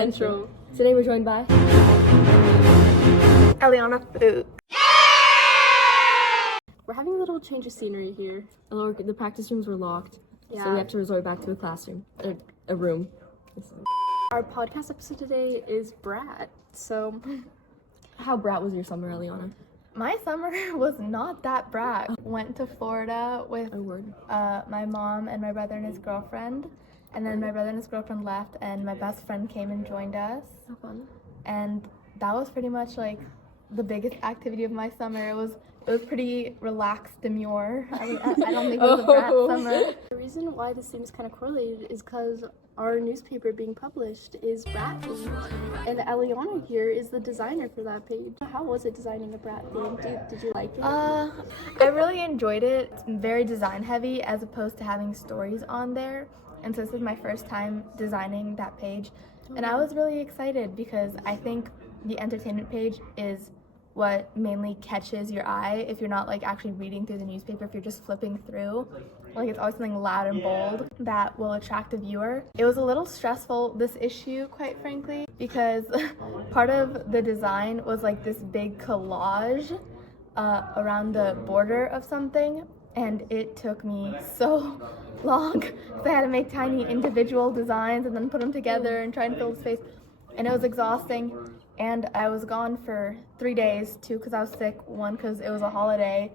Central. Today we're joined by Eliana. We're having a little change of scenery here. The practice rooms were locked, so we have to resort back to a classroom, a room. Our podcast episode today is BRAT. So, how BRAT was your summer, Eliana? My summer was not that brat. Went to Florida with my mom and my brother and his girlfriend. And then my brother and his girlfriend left and my best friend came and joined us. How fun. And that was pretty much like the biggest activity of my summer. It was pretty relaxed, demure. I don't think it was a brat summer. The reason why this seems kind of correlated is because our newspaper being published is BRAT themed, and Eliana here is the designer for that page. How was it designing a BRAT theme? Did you like it? I really enjoyed it. It's very design heavy as opposed to having stories on there. And so this is my first time designing that page. And I was really excited because I think the entertainment page is what mainly catches your eye if you're not like actually reading through the newspaper, if you're just flipping through. Like it's always something loud and bold that will attract a viewer. It was a little stressful, this issue, quite frankly, because part of the design was like this big collage around the border of something, and it took me so long because I had to make tiny individual designs and then put them together and try and fill the space, and it was exhausting. And I was gone for 3 days, 2 because I was sick, 1 because it was a holiday.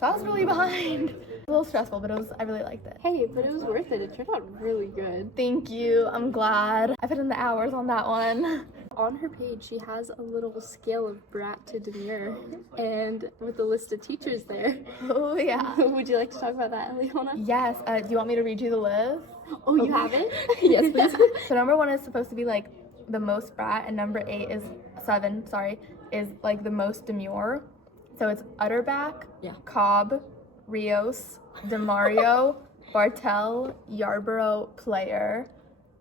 So I was really behind. A little stressful, but I really liked it. Hey, but it was worth it. It turned out really good. Thank you. I'm glad. I put in the hours on that one. On her page, she has a little scale of BRAT to Demure, and with a list of teachers there. Oh, yeah. Would you like to talk about that, Eliana? Yes. Do you want me to read you the list? Oh, you have it? Yes, please. So number 1 is supposed to be like the most BRAT, and number 7 is like the most Demure. So it's Utterback, Cobb, Rios, DeMario, Bartell, Yarborough, Player.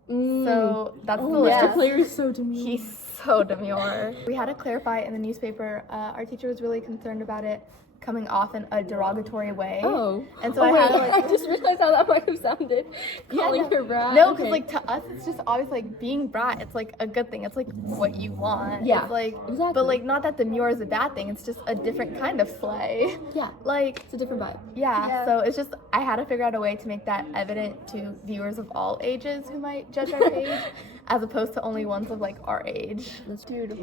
So that's the list. The player is so demure. He's so demure. We had to clarify in the newspaper. Our teacher was really concerned about it coming off in a derogatory way. Oh. And so I had to like... I just realized how that might have sounded. Calling her BRAT. No, because like to us, it's just always like being BRAT. It's like a good thing. It's like what you want. Yeah. It's like, exactly. But like not that demure is a bad thing. It's just a different kind of slay. Yeah. Like It's a different vibe. yeah. So it's just I had to figure out a way to make that evident to viewers of all ages who might judge our page, as opposed to only ones of like our age. Dude,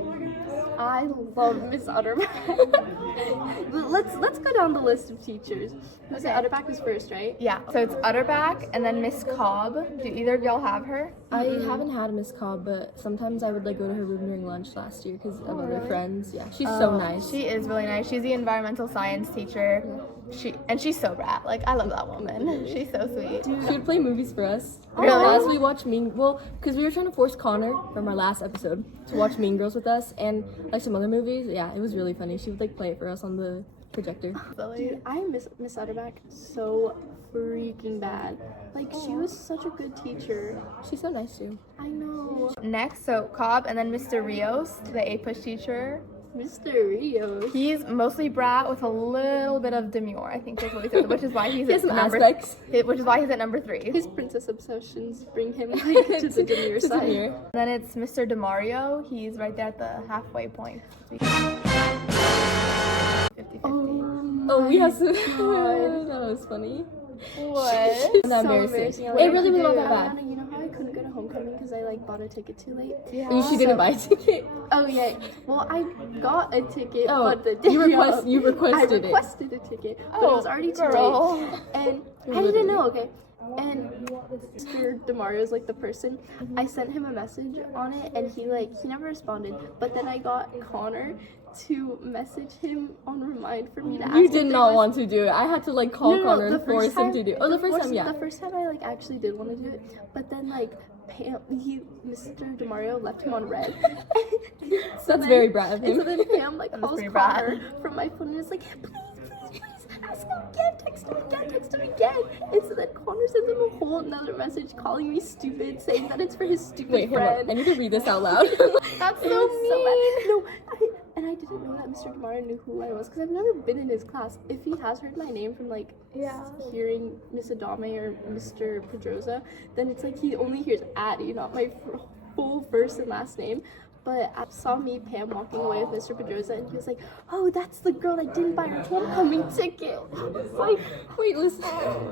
I love Miss Utterback. Let's go down the list of teachers. Okay. Utterback was first, right? Yeah. So it's Utterback and then Miss Cobb. Do either of y'all have her? I haven't had a Miss Cobb, but sometimes I would like go to her room during lunch last year because of other friends. Yeah, she's so nice. She is really nice. She's the environmental science teacher. She's so brat. Like I love that woman. She's so sweet. She would play movies for us. Really? Last we watched because we were trying to force Connor from our last episode to watch Mean Girls with us and like some other movies. Yeah, it was really funny. She would like play it for us on the projector. Dude, I miss Miss Utterback so freaking bad. Like she was such a good teacher. She's so nice too. I know. Next, so Cobb and then Mr. Rios, the A-push teacher. Mr. Rios. He's mostly brat with a little bit of demure, I think is what he said, which is why he's at number. Which is why he's at number 3. His princess obsessions bring him like to the demure side. Demure. And then it's Mr. DeMario. He's right there at the halfway point. 50-50. We have some. That was funny. What? Not So embarrassing. embarrassing. It really was not that bad. You know how I couldn't go to homecoming because I like bought a ticket too late? Yeah. And she didn't buy a ticket. Oh yeah. Well, I got a ticket, Oh, but the day you requested I it. requested a ticket, but it was already too late. And I didn't know. Okay. And Mr. DeMario is like the person. I sent him a message on it, and he never responded. But then I got Connor to message him on Remind for me to ask. You did not want to do it. I had to like call Connor and force him to do it. Oh, the first time, yeah. The first time I like actually did want to do it, but then like Pam, Mr. DeMario left him on red. That's very brat of him. And so then Pam like calls pretty brat. Connor from my phone and is like, please, ask him again, text him again. And so then Connor sends him a whole another message calling me stupid, saying that it's for his stupid Hold friend. on. I need to read this out loud. That's so So mean. bad. No, I didn't know that Mr. DeMario knew who I was because I've never been in his class. If he has heard my name from like hearing Miss Adame or Mr. Pedroza, then it's like he only hears Addie, not my full first and last name. But I saw me, Pam, walking away with Mr. Pedroza, and he was like, "Oh, that's the girl that didn't buy her homecoming ticket." It's like, Wait, listen.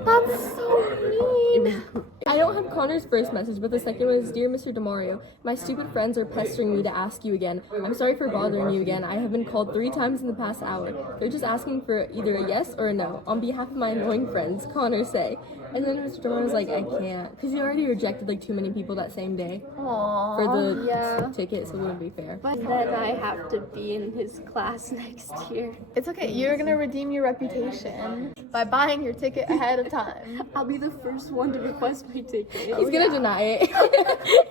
that's so mean. I don't have Connor's first message, but the second one is, "Dear Mr. Demure, my stupid friends are pestering me to ask you again. I'm sorry for bothering you again. I have been called 3 times in the past hour. They're just asking for either a yes or a no. On behalf of my annoying friends, Connor, say." And then Mr. Demure was like, "I can't," because he already rejected like too many people that same day Aww. for the Yeah. ticket, so it wouldn't be fair. But then I have to be in his class next year. It's okay. You're gonna redeem your reputation by buying your ticket ahead of time. I'll be the first one to request my ticket. He's gonna deny it.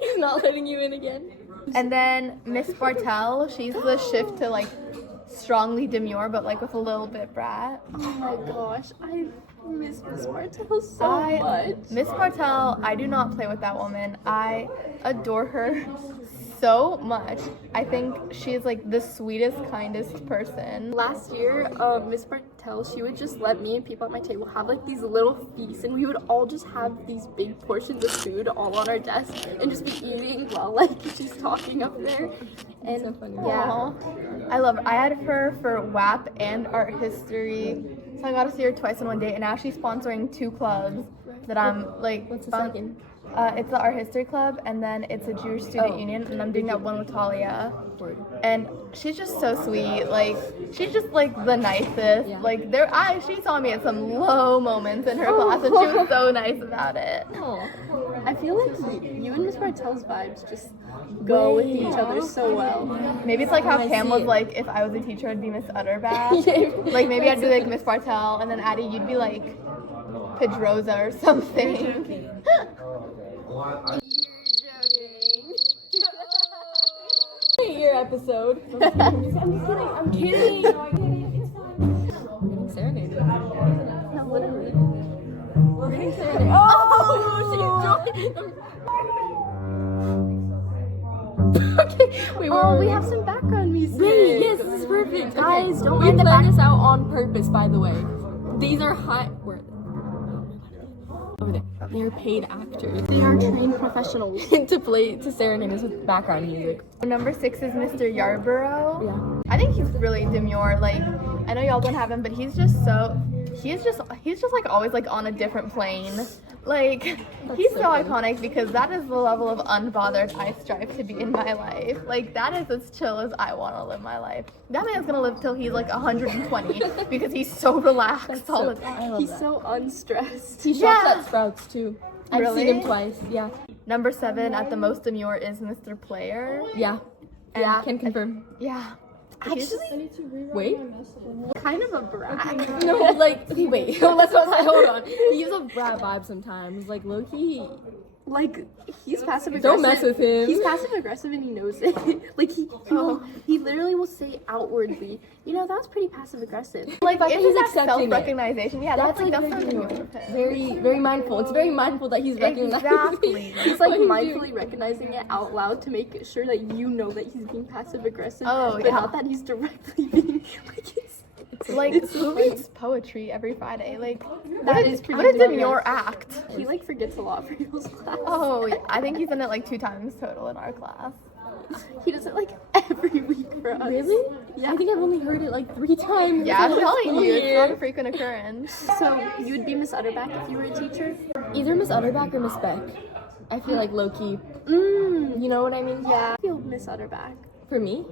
He's not letting you in again. And then Miss Bartell, she's the shift to like strongly demure, but like with a little bit brat. Oh my gosh, I miss Miss Martell so much. Miss Bartell, I do not play with that woman. I adore her so much. I think she's like the sweetest, kindest person. Last year, Miss Bartell, she would just let me and people at my table have like these little feasts, and we would all just have these big portions of food all on our desk and just be eating while like she's talking up there. And So funny. yeah, Aw. I love her. I had her for WAP and art history. So I got to see her twice in one day, and now she's sponsoring 2 clubs that I'm like. What's the second? It's the art history club, and then it's a Jewish student union, and I'm doing that one with Talia. Word. And she's just so sweet. Like she's just like the nicest. Yeah. Like she saw me at some low moments in her class, and she was so nice about it. Oh. I feel like you and Miss Bartell's vibes just go with each other so well. Maybe it's like how I Pam see was it. like, if I was a teacher, I'd be Miss Utterback. Like maybe I'd be like Miss Bartell, and then Addie, you'd be like Pedroza or something. Your episode. I'm kidding. Getting serenaded. No, literally. We're getting serenaded. Oh, she enjoyed. Okay, wait, Oh, we have some background music. Wait, yes, this is perfect. Guys, don't we mind the planned this out on purpose, by the way. These are high. Where? Over there. They are paid actors They are trained professionals. to serenade us with background music. Number 6 is Mr. Yarborough. Yeah. I think he's really demure. Like, I know y'all don't have him, but he's just like always like on a different plane. Like, he's so so funny. iconic because that is the level of unbothered I strive to be in my life. Like, that is as chill as I want to live my life. That man's gonna live till he's like 120 because he's so relaxed all the time. I love He's that. so unstressed. He shops Yeah. at Sprouts too. I've Really? seen him twice. Yeah. Number 7 at the most demure is Mr. Player. Yeah. Yeah. Can confirm. Yeah. Actually, Wait. kind of a brat. No, like, okay, wait. Let's not say, hold on. He gives a brat vibe sometimes. Like, low-key. Like, he's passive aggressive. Don't mess with him. He's passive aggressive and he knows it. Like, he literally will say outwardly, you know, that was pretty passive aggressive. Like, fact that isn't he's that accepting it. self-recognition? Yeah, that's like so very demure demure. of him. Very, very mindful. It's very mindful that he's recognizing. Exactly. He's like what he's mindfully doing. recognizing it out loud to make sure that you know that he's being passive aggressive. Oh, but yeah. not that he's directly being like Like, It's so who funny. reads poetry every Friday? Like, That is pretty what a demure. demure act. He like forgets a lot for people's class. Oh, yeah. I think he's in it like 2 times total in our class. He does it like every week for us. Really? Yeah. I think I've only heard it like 3 times. Yeah, I'm this telling whole you, it's year. not a frequent occurrence. So you would be Miss Utterback if you were a teacher? Either Miss Utterback or Miss Beck. I feel like low-key. You know what I mean? Yeah. I feel Miss Utterback. For me?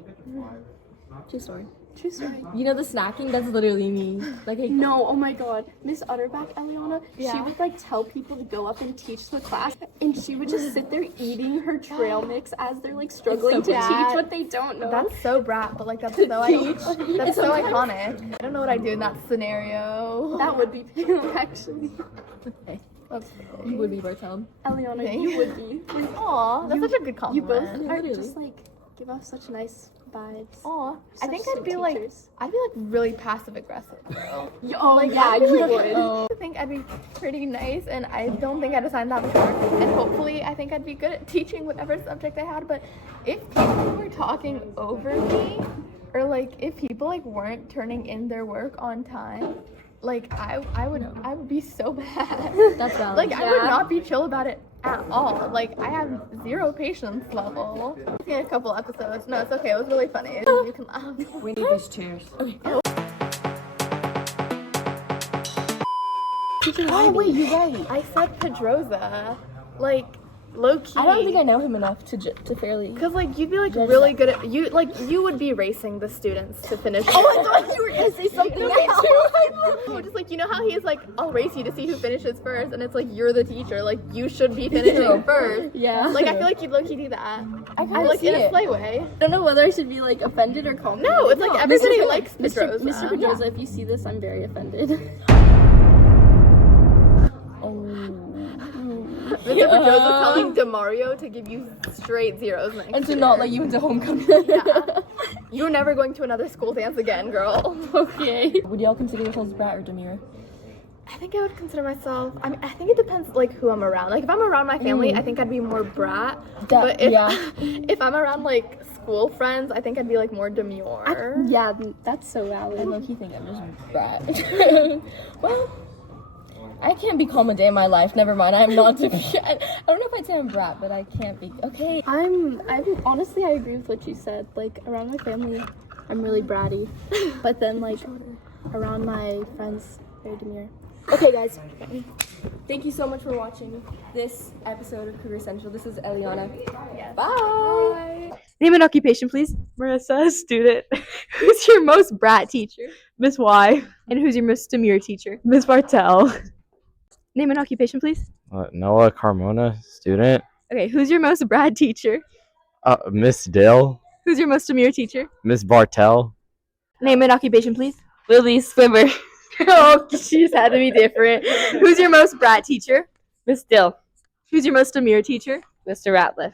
True story. True story. You know the snacking? That's literally me. Like, I No, oh my god. Miss Utterback, Eliana, she Yeah. would like tell people to go up and teach the class, and she would just sit there eating her trail mix as they're like struggling to bad. teach what they don't know. That's so brat, but like that's so that's so Sometimes- iconic. I don't know what I'd do in that scenario. That would be Pam, actually. Okay. You would be Bartel. Eliana, Thanks. you would be. Aw, that's such a good You both compliment. are Literally. just like give off such nice vibes. Aw, I Such think sweet I'd be like teachers. really passive aggressive. Oh yeah, I'd be you like- would. Oh. I think I'd be pretty nice, and I don't think I'd assign that before. And hopefully, I think I'd be good at teaching whatever subject I had. But if people were talking over me, or like if people like weren't turning in their work on time, like I would be so bad. That's valid. Like I would Yeah. not be chill about it at all. Like, I have zero patience level. I've seen a couple episodes. No, it's okay. It was really funny. You can laugh. We need these chairs. Okay. Oh, wait, you're right. I said Pedroza. Like, low key. I don't think I know him enough to fairly. Because, like, you'd be, like, really good at... You would be racing the students to finish. Oh, I thought you were going to say something else. Oh, just, like, you know how he's, like, I'll race you to see who finishes first, and it's, like, you're the teacher. Like, you should be finishing first. Yeah. Like, I feel like you'd low-key do that. I kind of Like, see in a it. play way. I don't know whether I should be, like, offended or calm. No, it's, like, everybody likes Mr. Pedroza. Pedroza, if you see this, I'm very offended. Mr. Pedroza telling Demario to give you straight zeros next And to year. not let you into homecoming. Yeah. You're never going to another school dance again, girl. Okay. Would y'all consider yourselves Brat or Demure? I think I would consider myself, I mean, I think it depends, like, who I'm around. Like, if I'm around my family, I think I'd be more Brat. But if I'm around, like, school friends, I think I'd be, like, more Demure. Yeah, that's so valid. I low-key think I'm just Brat. Well, I can't be calm a day in my life. Never mind. I'm not to be. I don't know if I'd say I'm Brat, but I can't be. Okay. I'm honestly, I agree with what you said. Like, around my family, I'm really bratty. But then, like, around my friends, very demure. Okay, guys. Thank you so much for watching this episode of Career Central. This is Eliana. Bye. Name an occupation, please. Marissa, student. Who's your most brat teacher? Miss Y. And who's your most demure teacher? Miss Bartel. Name an occupation, please. Noah Carmona, student. Okay, who's your most brat teacher? Miss Dill. Who's your most demure teacher? Miss Bartel. Name an occupation, please. Lily Swimmer. Oh, she just had to be different. Who's your most brat teacher? Miss Dill. Who's your most demure teacher? Mr. Ratliff.